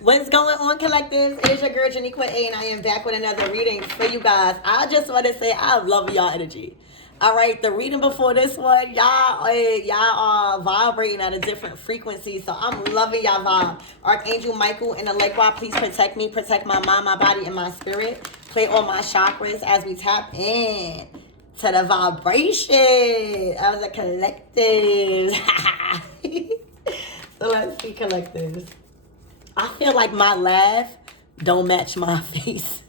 What's going on, collectives? It is your girl, Janiqua A, and I am back with another reading for you guys. I just want to say I love y'all energy. All right, the reading before this one, y'all are vibrating at a different frequency, so I'm loving y'all vibe. Archangel Michael and the Lakewise, please protect me, protect my mind, my body, and my spirit. Play all my chakras as we tap in to the vibration of the collectives. So let's see, collectives. I feel like my laugh don't match my face.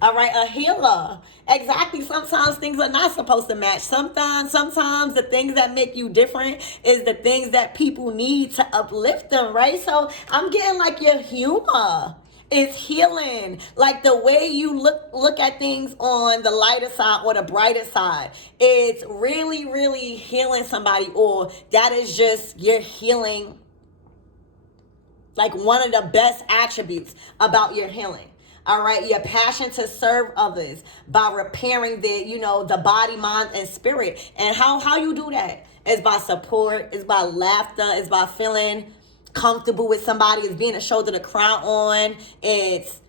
All right, a healer. Exactly. Sometimes things are not supposed to match. Sometimes the things that make you different is the things that people need to uplift them, right? So I'm getting like your humor is healing. Like the way you look at things on the lighter side or the brighter side. It's really, really healing somebody, or that is just you're healing. Like one of the best attributes about your healing. All right, your passion to serve others by repairing the body, mind, and spirit. And how you do that is by support, is by laughter, is by feeling comfortable with somebody, is being a shoulder to cry on, it's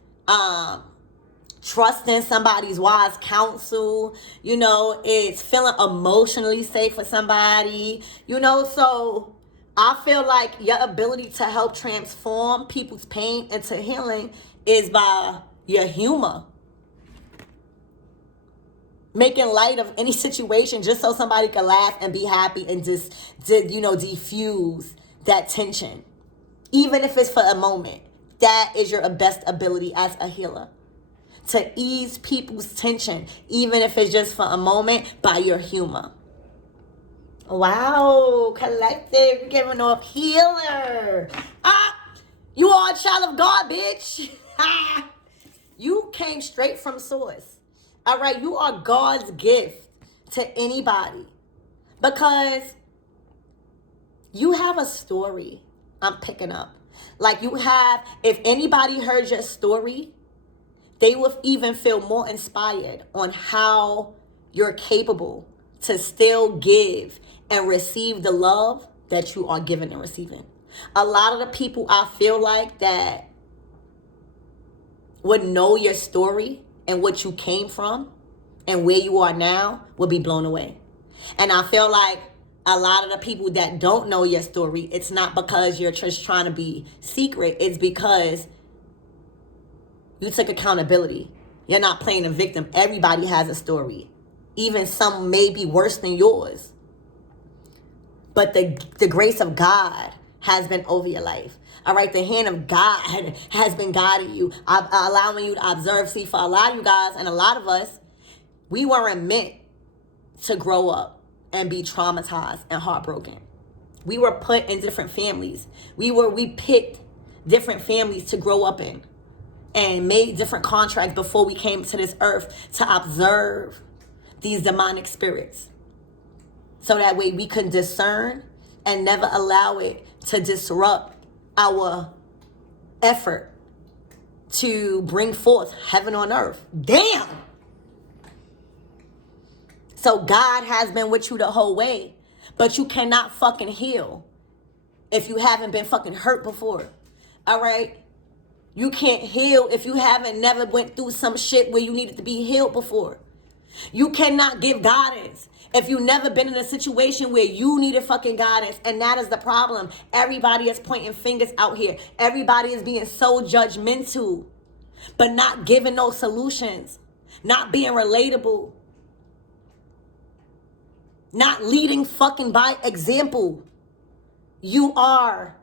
trusting somebody's wise counsel, it's feeling emotionally safe with somebody, so I feel like your ability to help transform people's pain into healing is by your humor. Making light of any situation just so somebody can laugh and be happy and just, diffuse that tension. Even if it's for a moment. That is your best ability as a healer. To ease people's tension, even if it's just for a moment, by your humor. Wow, collective, giving off healer. You are a child of God, bitch. You came straight from source. All right, you are God's gift to anybody because you have a story. I'm picking up. Like if anybody heard your story, they would even feel more inspired on how you're capable to still give and receive the love that you are giving and receiving. A lot of the people I feel like that would know your story and what you came from and where you are now would be blown away. And I feel like a lot of the people that don't know your story, it's not because you're just trying to be secret. It's because you took accountability. You're not playing a victim. Everybody has a story. Even some may be worse than yours. But the grace of God has been over your life. All right, the hand of God has been guiding you, allowing you to observe. See, for a lot of you guys and a lot of us, we weren't meant to grow up and be traumatized and heartbroken. We were put in different families. We picked different families to grow up in and made different contracts before we came to this earth to observe these demonic spirits. So that way we can discern and never allow it to disrupt our effort to bring forth heaven on earth. Damn! So God has been with you the whole way, but you cannot fucking heal if you haven't been fucking hurt before. All right? You can't heal if you haven't never went through some shit where you needed to be healed before. You cannot give guidance if you've never been in a situation where you needed fucking guidance. And that is the problem. Everybody is pointing fingers out here. Everybody is being so judgmental, but not giving no solutions, not being relatable, not leading fucking by example. You are.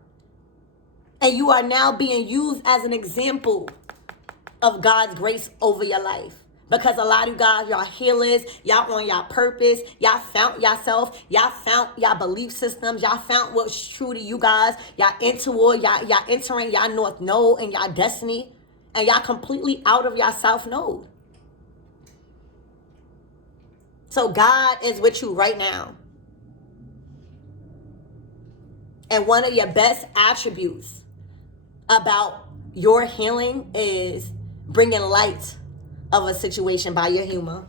And you are now being used as an example of God's grace over your life. Because a lot of you guys, y'all healers, y'all on y'all purpose, y'all found yourself, y'all found y'all belief systems, y'all found what's true to you guys, y'all into it, y'all entering y'all north node and y'all destiny, and y'all completely out of y'all south node. So God is with you right now. And one of your best attributes about your healing is bringing light of a situation by your humor.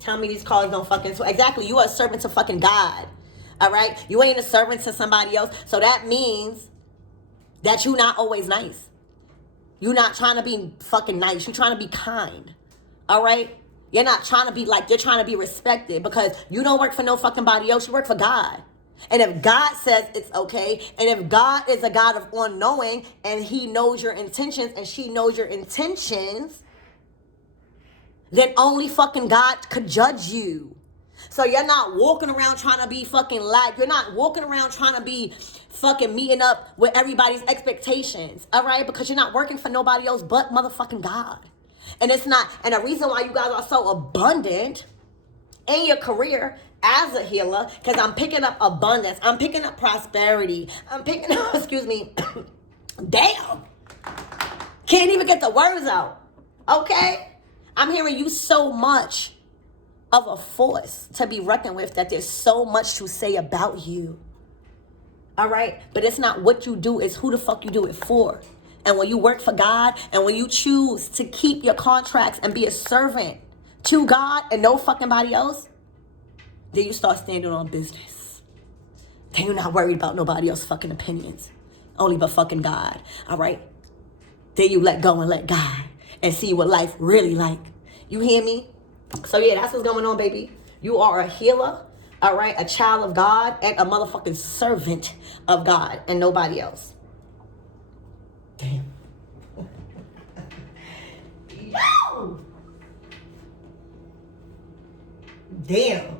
Tell me these cards don't fucking... Exactly, you are a servant to fucking God. All right? You ain't a servant to somebody else. So that means that you're not always nice. You're not trying to be fucking nice. You're trying to be kind. All right? You're not trying to be like, you're trying to be respected because you don't work for no fucking body else. You work for God. And if God says it's okay, and if God is a God of all-knowing, and he knows your intentions, and she knows your intentions, then only fucking God could judge you. So you're not walking around trying to be fucking like, you're not walking around trying to be fucking meeting up with everybody's expectations, all right? Because you're not working for nobody else but motherfucking God. And it's not, and the reason why you guys are so abundant in your career as a healer, because I'm picking up abundance, I'm picking up prosperity, I'm picking up, excuse me, damn, can't even get the words out, okay? I'm hearing you so much of a force to be reckoned with that there's so much to say about you, all right? But it's not what you do, it's who the fuck you do it for. And when you work for God, and when you choose to keep your contracts and be a servant to God and no fucking body else, then you start standing on business. Then you're not worried about nobody else's fucking opinions. Only but fucking God. All right? Then you let go and let God and see what life really like. You hear me? So yeah, that's what's going on, baby. You are a healer, all right? A child of God and a motherfucking servant of God and nobody else. Damn. Yo! Damn.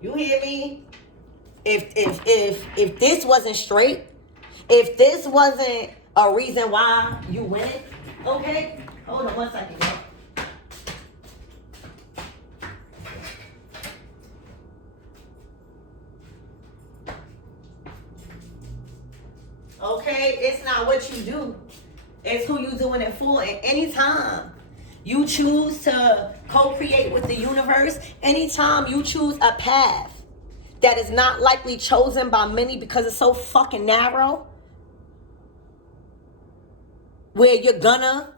You hear me? If this wasn't straight, if this wasn't a reason why you win, okay? Hold on 1 second. Okay? It's not what you do. It's who you doing it for. And anytime you choose to co-create with the universe, anytime you choose a path that is not likely chosen by many because it's so fucking narrow, where you're gonna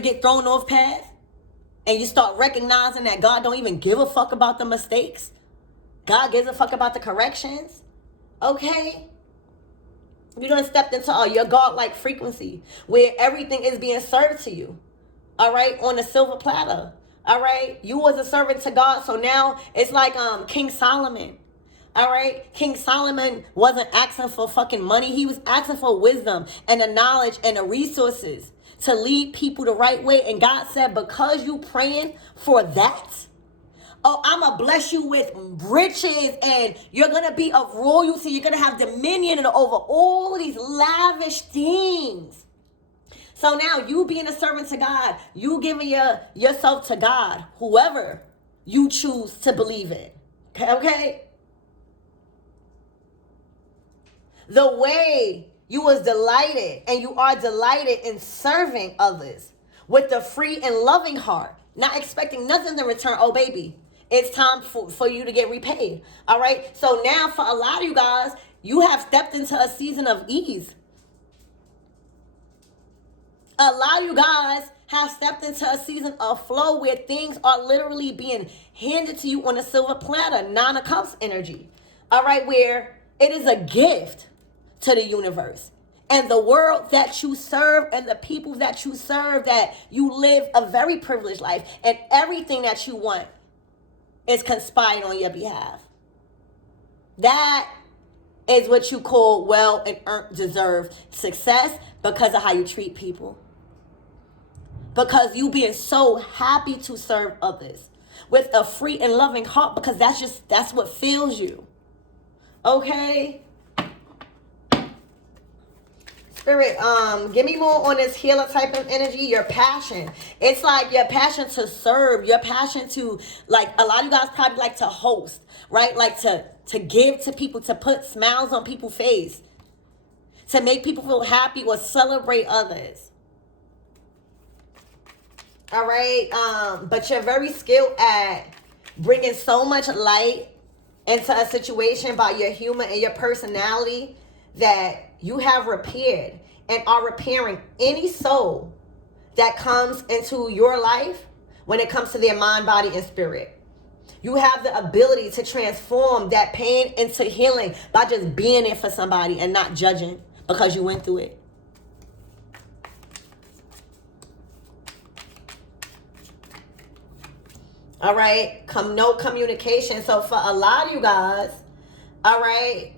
get thrown off path, and you start recognizing that God don't even give a fuck about the mistakes. God gives a fuck about the corrections. Okay? You done stepped into your God-like frequency where everything is being served to you. All right? On a silver platter. All right? You was a servant to God, so now it's like King Solomon. All right? King Solomon wasn't asking for fucking money. He was asking for wisdom and the knowledge and the resources to lead people the right way. And God said, because you praying for that, I'm going to bless you with riches, and you're going to be of royalty. You're going to have dominion over all of these lavish things. So now you being a servant to God, you giving yourself to God, whoever you choose to believe in. Okay? The way you was delighted and you are delighted in serving others with a free and loving heart, not expecting nothing in return. Oh, baby, it's time for you to get repaid. All right? So now for a lot of you guys, you have stepped into a season of ease. A lot of you guys have stepped into a season of flow where things are literally being handed to you on a silver platter, 9 of Cups energy. All right? Where it is a gift to the universe and the world that you serve and the people that you serve, that you live a very privileged life, and everything that you want is conspired on your behalf. That is what you call well and earned deserved success because of how you treat people. Because you being so happy to serve others with a free and loving heart, because that's what fills you. Okay? Spirit, give me more on this healer type of energy. Your passion. It's like your passion to serve. Your passion to, like, a lot of you guys probably like to host, right? Like to give to people, to put smiles on people's face, to make people feel happy or celebrate others. All right? But you're very skilled at bringing so much light into a situation by your humor and your personality that you have repaired and are repairing any soul that comes into your life when it comes to their mind, body, and spirit. You have the ability to transform that pain into healing by just being there for somebody and not judging because you went through it. All right, no communication. So for a lot of you guys, all right,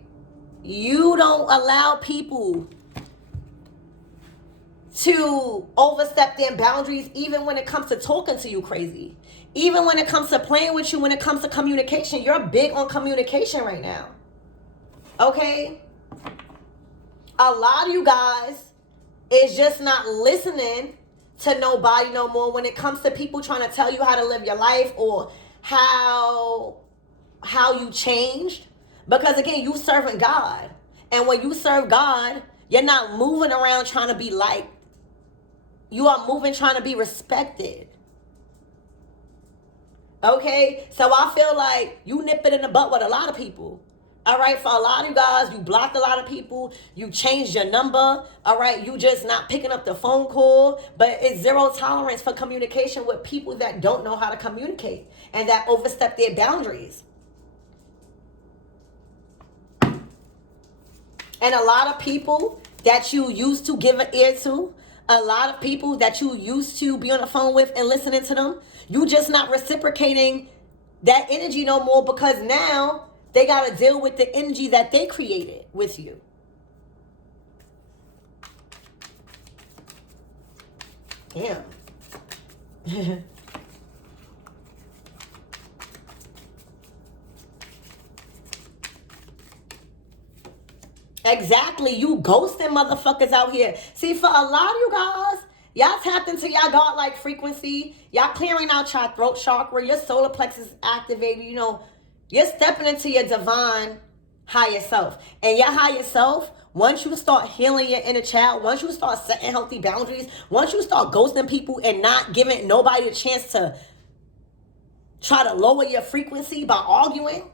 you don't allow people to overstep their boundaries, even when it comes to talking to you crazy. Even when it comes to playing with you, when it comes to communication. You're big on communication right now. Okay? A lot of you guys is just not listening to nobody no more when it comes to people trying to tell you how to live your life or how you changed. Because again, you serving God. And when you serve God, you're not moving around trying to be liked. You are moving trying to be respected. Okay? So I feel like you nip it in the butt with a lot of people. All right? For a lot of you guys, you blocked a lot of people. You changed your number. All right? You just not picking up the phone call. But it's zero tolerance for communication with people that don't know how to communicate and that overstep their boundaries. And a lot of people that you used to give an ear to, a lot of people that you used to be on the phone with and listening to them, you just not reciprocating that energy no more because now they got to deal with the energy that they created with you. Damn. Exactly. You ghosting motherfuckers out here. See, for a lot of you guys, y'all tapped into y'all godlike frequency. Y'all clearing out your throat chakra. Your solar plexus is activated. You know, you're stepping into your divine higher self. And your higher self, once you start healing your inner child, once you start setting healthy boundaries, once you start ghosting people and not giving nobody a chance to try to lower your frequency by arguing,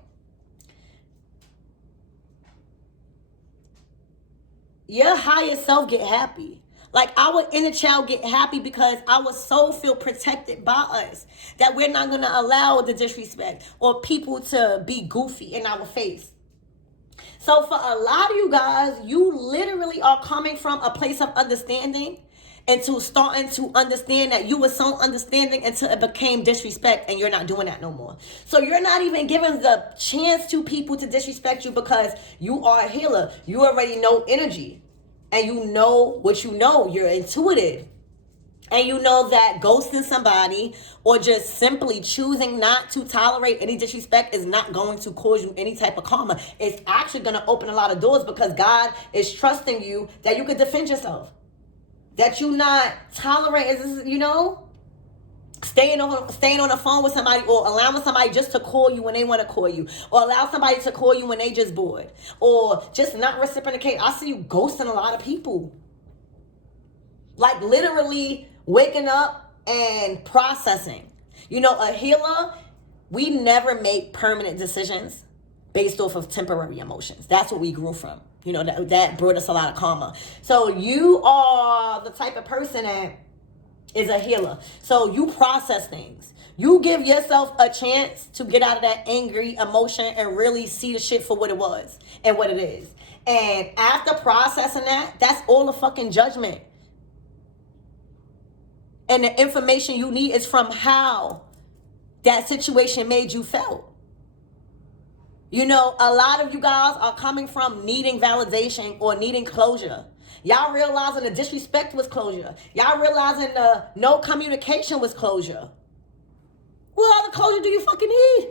your higher self get happy. Like our inner child get happy because our soul feel protected by us. That we're not going to allow the disrespect or people to be goofy in our face. So for a lot of you guys, you literally are coming from a place of understanding and to starting to understand that you were so understanding until it became disrespect, and you're not doing that no more. So you're not even giving the chance to people to disrespect you because you are a healer. You already know energy and you know what you know. You're intuitive. And you know that ghosting somebody or just simply choosing not to tolerate any disrespect is not going to cause you any type of karma. It's actually going to open a lot of doors because God is trusting you that you can defend yourself. That you not tolerate, you know, staying on the phone with somebody or allowing somebody just to call you when they want to call you, or allow somebody to call you when they just bored, or just not reciprocate. I see you ghosting a lot of people. Like literally waking up and processing. You know, a healer, we never make permanent decisions based off of temporary emotions. That's what we grew from. You know, that brought us a lot of karma. So you are the type of person that is a healer. So you process things. You give yourself a chance to get out of that angry emotion and really see the shit for what it was and what it is. And after processing that, that's all the fucking judgment. And the information you need is from how that situation made you feel. You know, a lot of you guys are coming from needing validation or needing closure. Y'all realizing the disrespect was closure. Y'all realizing the no communication was closure. What other closure do you fucking need?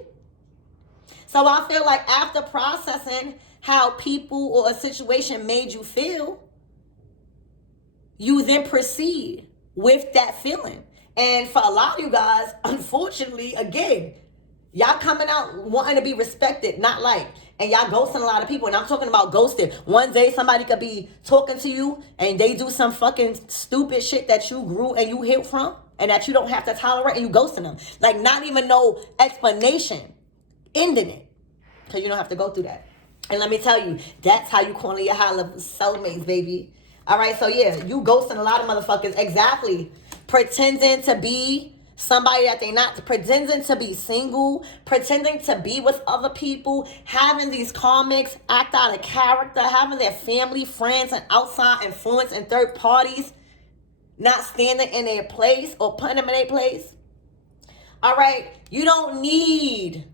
So I feel like after processing how people or a situation made you feel, you then proceed with that feeling. And for a lot of you guys, unfortunately, again, y'all coming out wanting to be respected, not liked. And y'all ghosting a lot of people. And I'm talking about ghosting. One day somebody could be talking to you and they do some fucking stupid shit that you grew and you healed from and that you don't have to tolerate, and you ghosting them. Like not even no explanation. Ending it. Because you don't have to go through that. And let me tell you, that's how you corner your high level soulmates, baby. All right, so yeah, you ghosting a lot of motherfuckers. Exactly. Pretending to be Somebody that they not, pretending to be single, pretending to be with other people, having these karmics act out of character, having their family, friends, and outside influence and third parties not standing in their place or putting them in their place. All right, you don't need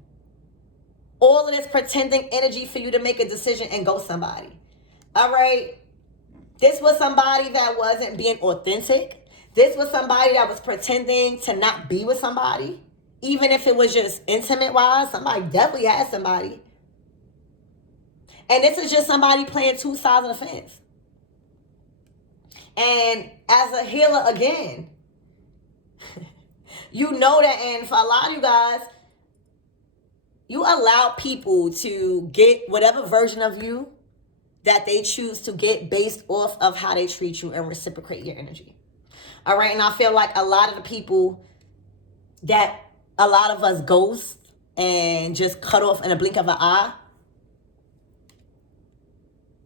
all of this pretending energy for you to make a decision and go somebody. All right, this was somebody that wasn't being authentic. This was somebody that was pretending to not be with somebody. Even if it was just intimate-wise, somebody definitely had somebody. And this is just somebody playing two sides of the fence. And as a healer, again, you know that, and for a lot of you guys, you allow people to get whatever version of you that they choose to get based off of how they treat you and reciprocate your energy. All right, and I feel like a lot of the people that a lot of us ghost and just cut off in a blink of an eye,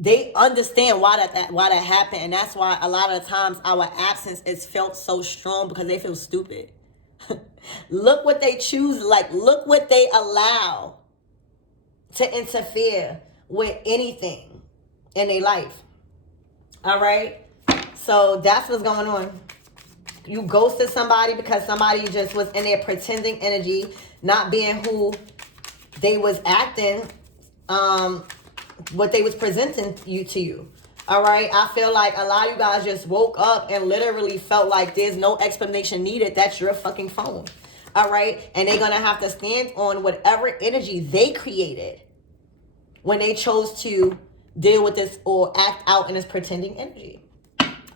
they understand why that happened, and that's why a lot of the times our absence is felt so strong, because they feel stupid. Look what they choose, like look what they allow to interfere with anything in their life. All right, so that's what's going on. You ghosted somebody because somebody just was in there pretending energy, not being who they was acting, what they was presenting to you. All right, I feel like a lot of you guys just woke up and literally felt like there's no explanation needed. That's your fucking phone. All right, and they're going to have to stand on whatever energy they created when they chose to deal with this or act out in this pretending energy.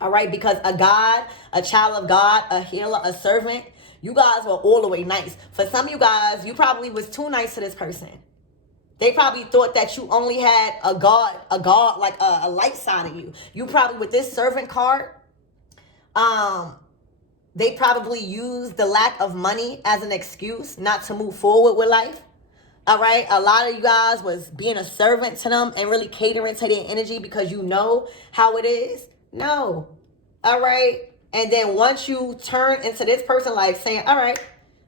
All right, because a God, a child of God, a healer, a servant, you guys were all the way nice. For some of you guys, you probably was too nice to this person. They probably thought that you only had a God, like a light side of you. You probably, with this servant card, they probably used the lack of money as an excuse not to move forward with life. All right, a lot of you guys was being a servant to them and really catering to their energy because you know how it is. No. All right. And then once you turn into this person, like saying, all right,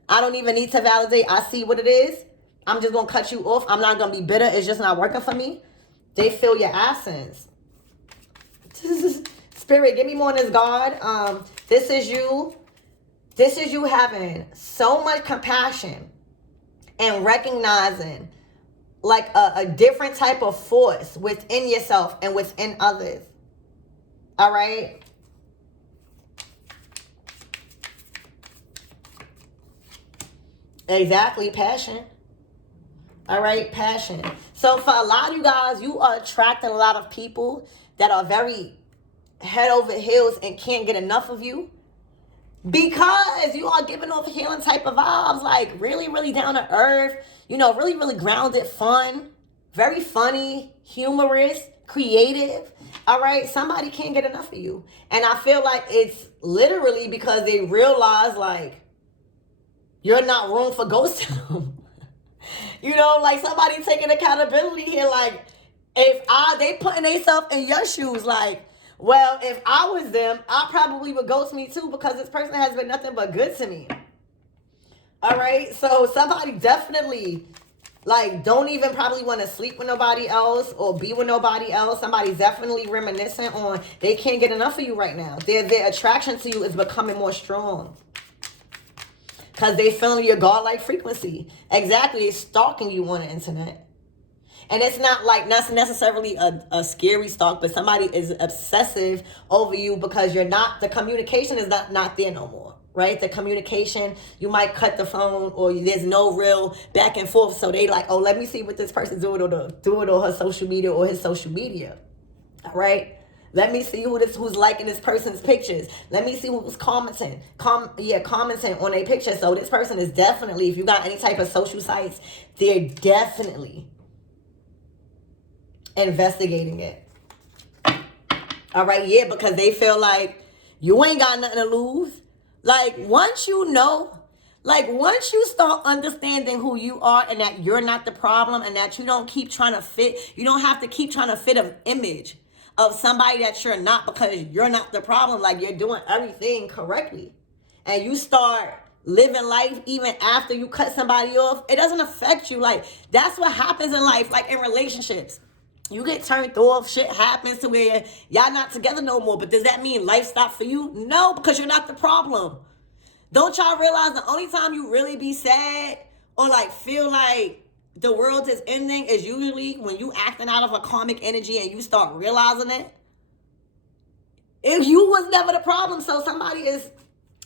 I don't even need to validate. I see what it is. I'm just going to cut you off. I'm not going to be bitter. It's just not working for me. They feel your absence. Spirit, give me more on this, God. This is you. This is you having so much compassion and recognizing like a different type of force within yourself and within others. All right. Exactly. Passion. All right. Passion. So for a lot of you guys, you are attracting a lot of people that are very head over heels and can't get enough of you because you are giving off healing type of vibes, like really, really down to earth, you know, really, really grounded, fun, very funny, humorous, creative. All right, somebody can't get enough of you. And I feel like it's literally because they realize like you're not wrong for ghosting them. You know, like somebody taking accountability here, like if they putting themselves in your shoes, like, well, if I was them, I probably would ghost me too because this person has been nothing but good to me. All right, so somebody definitely like don't even probably want to sleep with nobody else or be with nobody else. Somebody's definitely reminiscent on they can't get enough of you right now. Their attraction to you is becoming more strong because they feeling your godlike frequency. Exactly, they're stalking you on the internet. And it's not like not necessarily a scary stalk, but somebody is obsessive over you because you're not, the communication is not there no more, right? The communication, you might cut the phone or there's no real back and forth. So they like, oh, let me see what this person's doing on her social media or his social media, all right? Let me see who's liking this person's pictures. Let me see who's commenting on a picture. So this person is definitely, if you got any type of social sites, they're definitely investigating it. All right, yeah, because they feel like you ain't got nothing to lose. Like once you know, like once you start understanding who you are and that you're not the problem and that you don't keep trying to fit, you don't have to keep trying to fit an image of somebody that you're not because you're not the problem. Like you're doing everything correctly. And you start living life even after you cut somebody off. It doesn't affect you. Like, that's what happens in life, like in relationships. You get turned off, shit happens to where y'all not together no more. But does that mean life stopped for you? No, because you're not the problem. Don't y'all realize the only time you really be sad or like feel like the world is ending is usually when you acting out of a karmic energy and you start realizing it? If you was never the problem, so somebody is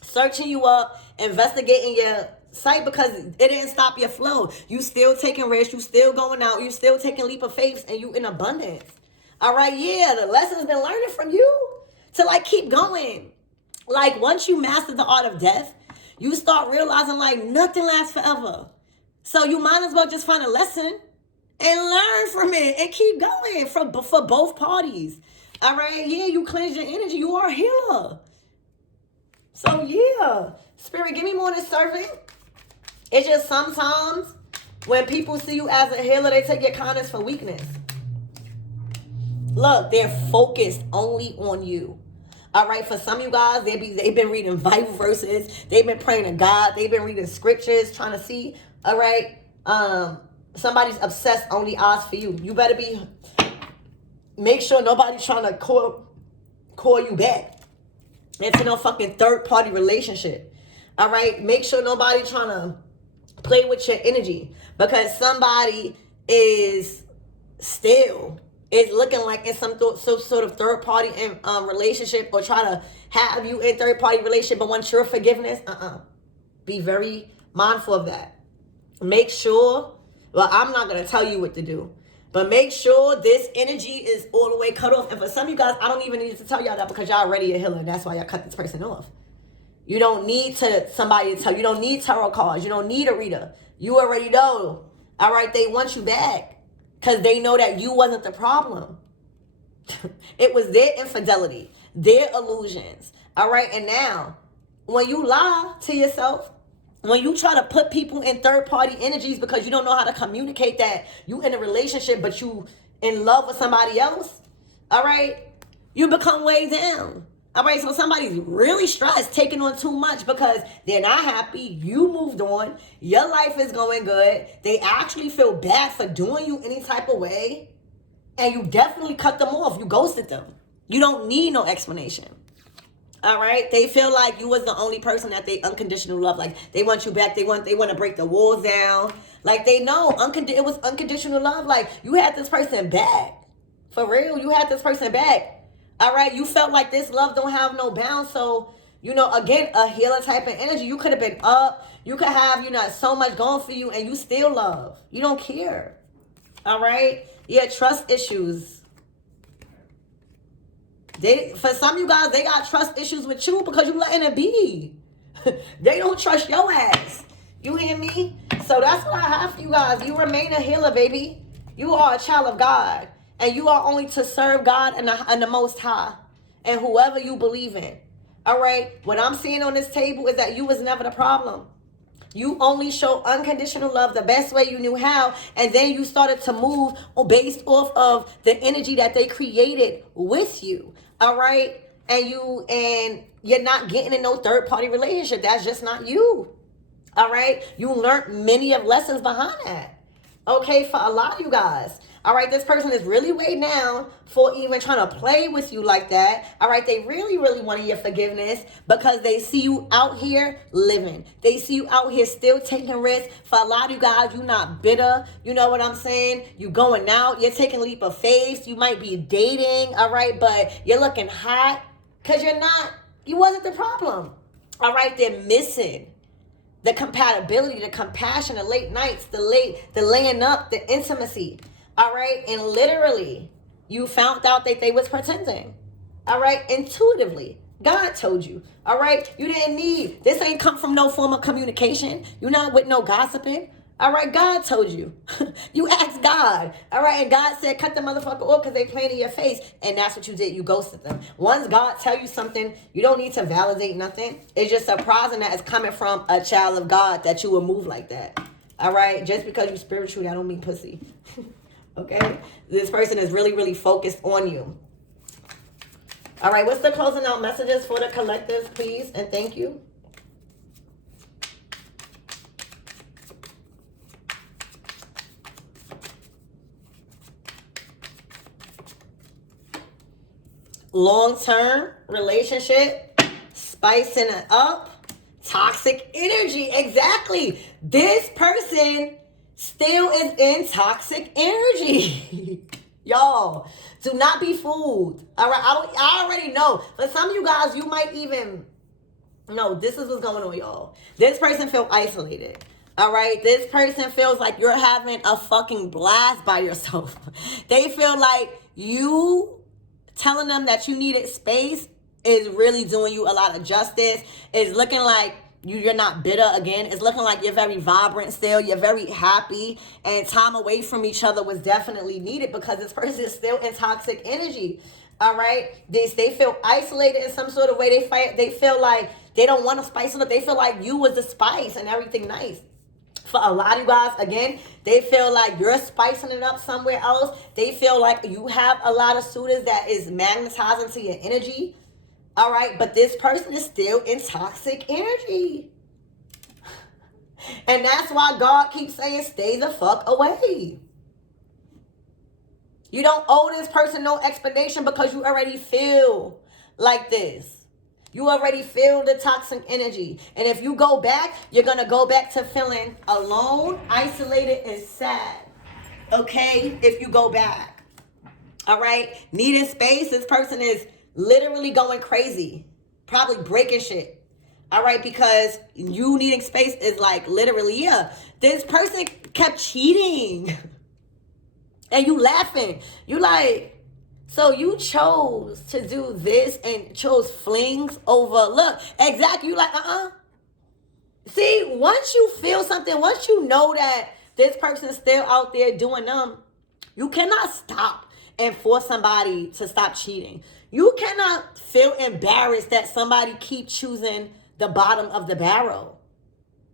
searching you up, investigating your site because it didn't stop your flow. You still taking risks, you still going out, you still taking leap of faith, and you in abundance. All right, yeah, the lessons been learning from you to like keep going. Like once you master the art of death, you start realizing like nothing lasts forever. So you might as well just find a lesson and learn from it and keep going for both parties. All right, yeah, you cleanse your energy. You are a healer. So yeah, Spirit, give me more than serving. It's just sometimes when people see you as a healer, they take your kindness for weakness. Look, they're focused only on you. All right, for some of you guys, they've been reading Bible verses. They've been praying to God. They've been reading scriptures, trying to see. All right, somebody's obsessed, only eyes for you. You better make sure nobody's trying to call you back into no fucking third-party relationship. All right, make sure nobody's trying to play with your energy because somebody is looking like in some sort of third-party relationship or try to have you in third-party relationship but want your forgiveness. Be very mindful of that. Make sure, well, I'm not going to tell you what to do, but make sure this energy is all the way cut off. And for some of you guys, I don't even need to tell y'all that because y'all already a healer and that's why y'all cut this person off. You don't need somebody to tell you. You don't need tarot cards. You don't need a reader. You already know. All right, they want you back because they know that you wasn't the problem. It was their infidelity, their illusions. All right, and now when you lie to yourself, when you try to put people in third-party energies because you don't know how to communicate that you in a relationship but you in love with somebody else, all right, you become way down. All right, so somebody's really stressed, taking on too much because they're not happy. You moved on. Your life is going good. They actually feel bad for doing you any type of way. And you definitely cut them off. You ghosted them. You don't need no explanation. All right, they feel like you was the only person that they unconditional love. Like they want you back. They want to break the walls down. Like they know it was unconditional love. Like you had this person back. For real, you had this person back. All right, you felt like this love don't have no bounds. So, again, a healer type of energy. You could have been up. You could have, so much going for you and you still love. You don't care. All right? Yeah, trust issues. For some of you guys, they got trust issues with you because you letting it be. They don't trust your ass. You hear me? So that's what I have for you guys. You remain a healer, baby. You are a child of God. And you are only to serve God and the Most High. And whoever you believe in. All right? What I'm seeing on this table is that you was never the problem. You only show unconditional love the best way you knew how. And then you started to move based off of the energy that they created with you. All right? And you're not getting in no third-party relationship. That's just not you. All right? You learned many of lessons behind that. Okay? For a lot of you guys. All right, this person is really way down for even trying to play with you like that. All right, they really, really wanted your forgiveness because they see you out here living. They see you out here still taking risks. For a lot of you guys, you're not bitter. You know what I'm saying? You going out. You're taking a leap of faith. You might be dating, all right, but you're looking hot because you wasn't the problem. All right, they're missing the compatibility, the compassion, the late nights, the laying up, the intimacy. All right, and literally, you found out that they was pretending. All right, intuitively, God told you. All right, you didn't need, this ain't come from no form of communication. You're not with no gossiping. All right, God told you. You asked God. All right, and God said, cut the motherfucker off because they playing in your face. And that's what you did. You ghosted them. Once God tell you something, you don't need to validate nothing. It's just surprising that it's coming from a child of God that you would move like that. All right, just because you're spiritual, that don't mean pussy. Okay, this person is really, really focused on you. All right, what's the closing out messages for the collectives, please? And thank you. long-term relationship, spicing it up, toxic energy. Exactly. This person still is in toxic energy. Y'all, do not be fooled. All right, I already know. For some of you guys, you might even know this is what's going on, y'all. This person feels isolated. All right, this person feels like you're having a fucking blast by yourself. They feel like you telling them that you needed space is really doing you a lot of justice. It's looking like you're not bitter again. It's looking like you're very vibrant still. You're very happy. And time away from each other was definitely needed because this person is still in toxic energy. All right? They feel isolated in some sort of way. They feel like they don't want to spice it up. They feel like you was the spice and everything nice. For a lot of you guys, again, they feel like you're spicing it up somewhere else. They feel like you have a lot of suitors that is magnetizing to your energy. All right, but this person is still in toxic energy. And that's why God keeps saying, stay the fuck away. You don't owe this person no explanation because you already feel like this. You already feel the toxic energy. And if you go back, you're going to go back to feeling alone, isolated, and sad. Okay? If you go back. All right? Needing space. This person is literally going crazy. Probably breaking shit. All right? Because you needing space is like literally, yeah. This person kept cheating. And you laughing. You like... So you chose to do this and chose flings over, look, exactly, you like, See, once you feel something, once you know that this person's still out there doing them, you cannot stop and force somebody to stop cheating. You cannot feel embarrassed that somebody keep choosing the bottom of the barrel.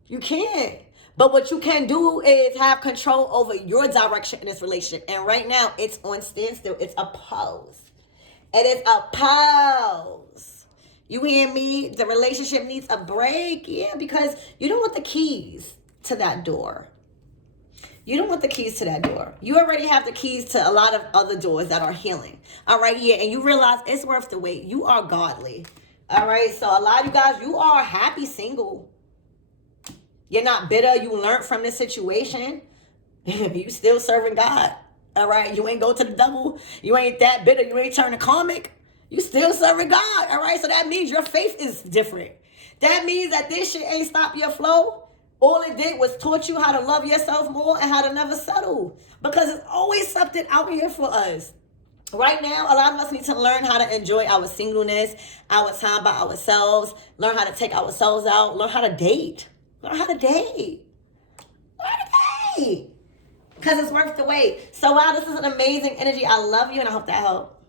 You can't. But what you can do is have control over your direction in this relationship. And right now, it's on standstill. It's a pause. It is a pause. You hear me? The relationship needs a break. Yeah, because you don't want the keys to that door. You don't want the keys to that door. You already have the keys to a lot of other doors that are healing. All right, yeah, and you realize it's worth the wait. You are godly. All right, so a lot of you guys, you are happy single. You're not bitter. You learned from this situation. You still serving God. All right. You ain't go to the devil. You ain't that bitter. You ain't turning karmic. You still serving God. All right. So that means your faith is different. That means that this shit ain't stop your flow. All it did was taught you how to love yourself more and how to never settle. Because there's always something out here for us. Right now, a lot of us need to learn how to enjoy our singleness, our time by ourselves, learn how to take ourselves out, learn how to date. Learn how to date. Learn how to date. Because it's worth the wait. So, wow, this is an amazing energy. I love you, and I hope that helped.